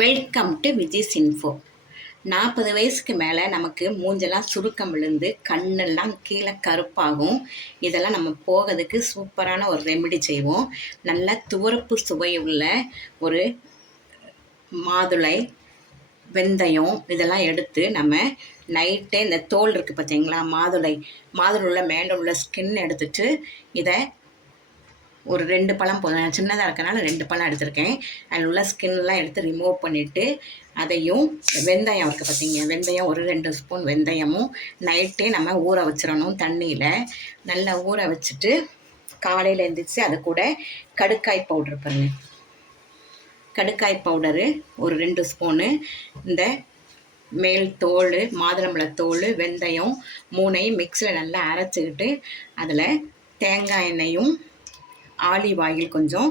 Welcome to Viji's info. 40 வயசுக்கு மேலே நமக்கு மூஞ்செல்லாம் சுருக்கம் விழுந்து கண்ணெல்லாம் கீழே கருப்பாகும். இதெல்லாம் நம்ம போகிறதுக்கு சூப்பரான ஒரு ரெமெடி செய்வோம். நல்ல துவர்ப்பு சுவை உள்ள ஒரு மாதுளை, வெந்தயம் இதெல்லாம் எடுத்து நம்ம நைட்டே இந்த தோல் இருக்குது பார்த்தீங்களா, மாதுளை உள்ள மேலே உள்ள ஸ்கின் எடுத்துட்டு இதை ஒரு 2 பழம் போதும், சின்னதாக இருக்கனால 2 பழம் எடுத்திருக்கேன். அதில் உள்ள ஸ்கின்லாம் எடுத்து ரிமூவ் பண்ணிவிட்டு அதையும் வெந்தயம் இருக்குது பார்த்தீங்க, வெந்தயம் ஒரு 2 ஸ்பூன் வெந்தயமும் நைட்டே நம்ம ஊற வச்சிடணும். தண்ணியில் நல்லா ஊற வச்சுட்டு காலையில் எழுந்திரிச்சு அது கூட கடுக்காய் பவுட்ரு பாருங்கள், கடுக்காய் பவுடரு ஒரு 2 ஸ்பூனு, இந்த மேல் தோல், மாதுளம்பழத்தோல், வெந்தயம் 3ஐயும் மிக்ஸியில் நல்லா அரைச்சிக்கிட்டு அதில் தேங்காய் எண்ணெயும் ஆலிவ் ஆயில் கொஞ்சம்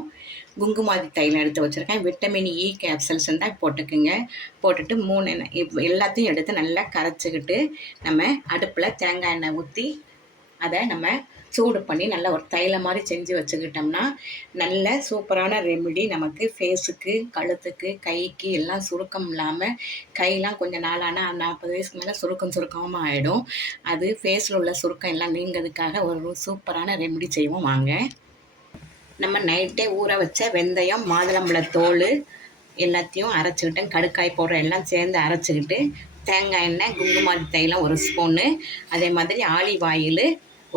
குங்குமாதி தைலம் எடுத்து வச்சுருக்கேன். விட்டமின் இ கேப்சல்ஸ் இருந்தால் போட்டுக்குங்க. போட்டுட்டு 3 எண்ணெய் எல்லாத்தையும் எடுத்து நல்லா கரைச்சிக்கிட்டு நம்ம அடுப்பில் தேங்காய் எண்ணெய் ஊற்றி அதை நம்ம சூடு பண்ணி நல்லா ஒரு தைலம் மாதிரி செஞ்சு வச்சுக்கிட்டோம்னா நல்ல சூப்பரான ரெமெடி. நமக்கு ஃபேஸுக்கு, கழுத்துக்கு, கைக்கு எல்லாம் சுருக்கம் இல்லாமல், கையெல்லாம் கொஞ்சம் நாளானால் 40 வயசுக்கு மேலே சுருக்கமாக ஆகிடும். அது ஃபேஸில் உள்ள சுருக்கம் எல்லாம் நீங்கிறதுக்காக ஒரு சூப்பரான ரெமெடி செய்வோம் வாங்க. நம்ம நைட்டே ஊற வச்ச வெந்தயம், மாதுளம்பழத்தோல் எல்லாத்தையும் அரைச்சிக்கிட்டேன், கடுக்காய் பவுடர் எல்லாம் சேர்ந்து அரைச்சிக்கிட்டு தேங்காய் எண்ணெய், குங்குமாதி தைலம் 1 ஸ்பூனு, அதே மாதிரி ஆலிவ் ஆயில்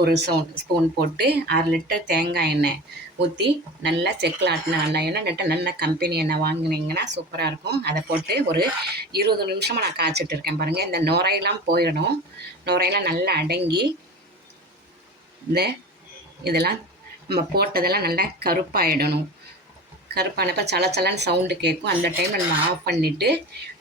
1 ஸ்பூன் போட்டு 1/2 லிட்டர் தேங்காய் எண்ணெய் ஊற்றி நல்லா செக்கில் ஆட்டின நல்ல எண்ணெய், நல்ல கம்பெனி எண்ணெய் வாங்கினீங்கன்னா சூப்பராக இருக்கும். அதை போட்டு ஒரு 20 நிமிஷமாக நான் காய்ச்சிட்டு இருக்கேன் பாருங்கள். இந்த நுரையெல்லாம் போயிடணும், நுரையெல்லாம் நல்லா அடங்கி இதெல்லாம் நம்ம போட்டதெல்லாம் நல்லா கருப்பாயிடணும். கருப்பானப்போ சலச்சலன்னு சவுண்டு கேட்கும். அந்த டைமில் நம்ம ஆஃப் பண்ணிவிட்டு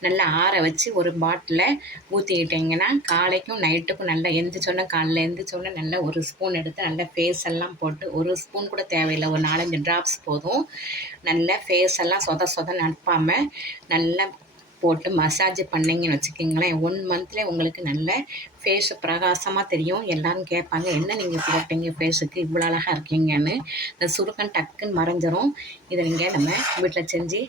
நல்லா ஆற வச்சு ஒரு பாட்டிலில் ஊற்றிக்கிட்டிங்கன்னா காலைக்கும் நைட்டுக்கும் நல்லா எந்திரிச்சோன்னே, காலையில் எந்திரிச்சோன்னே நல்லா 1 ஸ்பூன் எடுத்து நல்லா ஃபேஸ் எல்லாம் போட்டு, 1 ஸ்பூன் கூட தேவையில்லை, ஒரு 4-5 ட்ராப்ஸ் போதும். நல்லா ஃபேஸ் எல்லாம் சொத அனுப்பாமல் நல்லா போட்டு மசாஜ் பண்ணிங்கன்னு வச்சுக்கிங்களேன், 1 மந்த்லேயே உங்களுக்கு நல்ல ஃபேஸு பிரகாசமாக தெரியும். எல்லோரும் கேட்பாங்க, என்ன நீங்கள் போட்டீங்க ஃபேஸுக்கு இவ்வளோ அழகாக இருக்கீங்கன்னு. இந்த சுருக்கம் டக்குன்னு மறைஞ்சிரும். இதை நீங்கள் நம்ம வீட்டில் செஞ்சு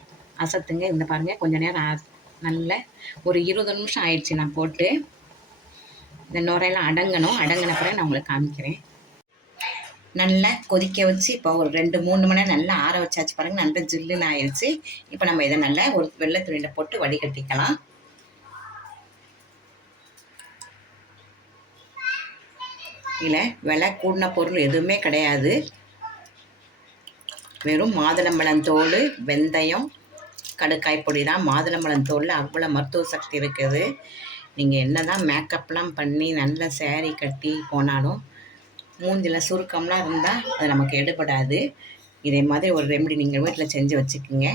அசத்துங்க. இந்த பாருங்கள், கொஞ்சம் நேரம் நல்ல ஒரு 20 நிமிஷம் ஆயிடுச்சு நான் போட்டு. இந்த நுரையெல்லாம் அடங்கின பிறகு நான் உங்களுக்கு காமிக்கிறேன். நல்லா கொதிக்க வச்சு இப்போ ஒரு 2-3 மணி நேரம் நல்லா ஆற வச்சாச்சு பாருங்கள், நல்லா ஜில்லுன்னு ஆயிடுச்சு. இப்போ நம்ம இதை நல்லா ஒரு வெள்ளை துணியில் போட்டு வடிகட்டிக்கலாம். இதில் விலை கூடின பொருள் எதுவுமே கிடையாது. வெறும் மாதுளம்பழத்தோல், வெந்தயம், கடுக்காய் பொடி தான். மாதுளம்பழத்தோலில் அவ்வளோ மருத்துவ சக்தி இருக்குது. நீங்கள் என்ன தான் மேக்கப்லாம் பண்ணி நல்ல சேரீ கட்டி போனாலும் மூஞ்சில் சுருக்கம்லாம் இருந்தால் அது நமக்கு எடுபடாது. இதே மாதிரி ஒரு ரெமெடி நீங்கள் வீட்டில் செஞ்சு வச்சுக்கோங்க,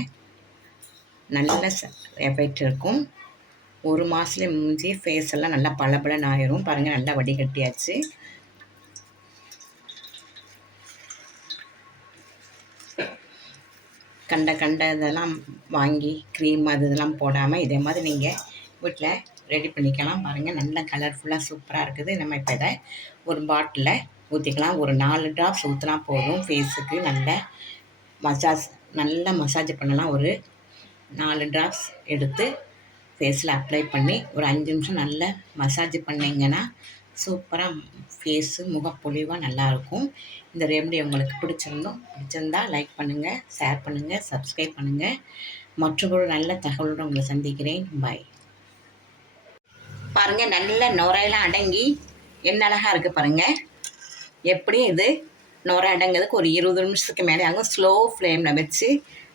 நல்ல எஃபெக்ட் இருக்கும். 1 மாதத்துலேயே மூஞ்சி ஃபேஸ் எல்லாம் நல்லா பளபளன்னு ஆயிரும். பாருங்கள், நல்லா வடிகட்டியாச்சு. கண்ட இதெல்லாம் வாங்கி க்ரீம் இதெல்லாம் போடாமல் இதே மாதிரி நீங்கள் வீட்டில் ரெடி பண்ணிக்கலாம். பாருங்கள், நல்ல கலர்ஃபுல்லாக சூப்பராக இருக்குது. நம்ம இப்போ இதை ஒரு பாட்டிலில் ஊற்றிக்கலாம். ஒரு 4 ட்ராப்ஸ் ஊற்றினா போதும். ஃபேஸுக்கு நல்ல மசாஜ் பண்ணலாம். ஒரு 4 ட்ராப்ஸ் எடுத்து ஃபேஸில் அப்ளை பண்ணி ஒரு 5 நிமிஷம் நல்லா மசாஜ் பண்ணிங்கன்னா சூப்பராக ஃபேஸு முகப்பொலிவாக நல்லாயிருக்கும். இந்த ரெமெடி உங்களுக்கு பிடிச்சிருந்தா லைக் பண்ணுங்கள், ஷேர் பண்ணுங்கள், சப்ஸ்கிரைப் பண்ணுங்கள். மற்றொரு நல்ல தகவலோடு உங்களை சந்திக்கிறேன். பாய். பாருங்கள், நல்ல நுரையெல்லாம் அடங்கி என்ன அழகாக இருக்குது பாருங்கள். எப்படி இது நுரை அடங்கிறதுக்கு ஒரு 20 நிமிஷத்துக்கு மேலே ஆகும். ஸ்லோ ஃப்ளேமில் வச்சு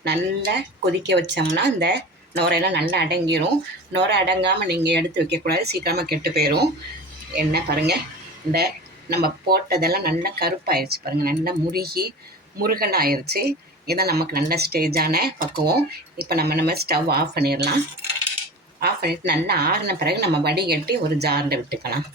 நல்லா கொதிக்க வச்சோம்னா இந்த நுரையெல்லாம் நல்லா அடங்கிடும். நுரை அடங்காமல் நீங்கள் எடுத்து வைக்கக்கூடாது, சீக்கிரமாக கெட்டு போயிடும். என்ன பாருங்கள், இந்த நம்ம போட்டதெல்லாம் நல்லா கருப்பாயிருச்சு பாருங்கள், நல்லா முருகல் ஆயிடுச்சு. இதான் நமக்கு நல்ல ஸ்டேஜான பக்குவம். இப்போ நம்ம ஸ்டவ் ஆஃப் பண்ணிடலாம். ஆஃப் பண்ணிவிட்டு நல்லா ஆறின பிறகு நம்ம வடிகட்டி ஒரு ஜாரில் விட்டுக்கலாம்.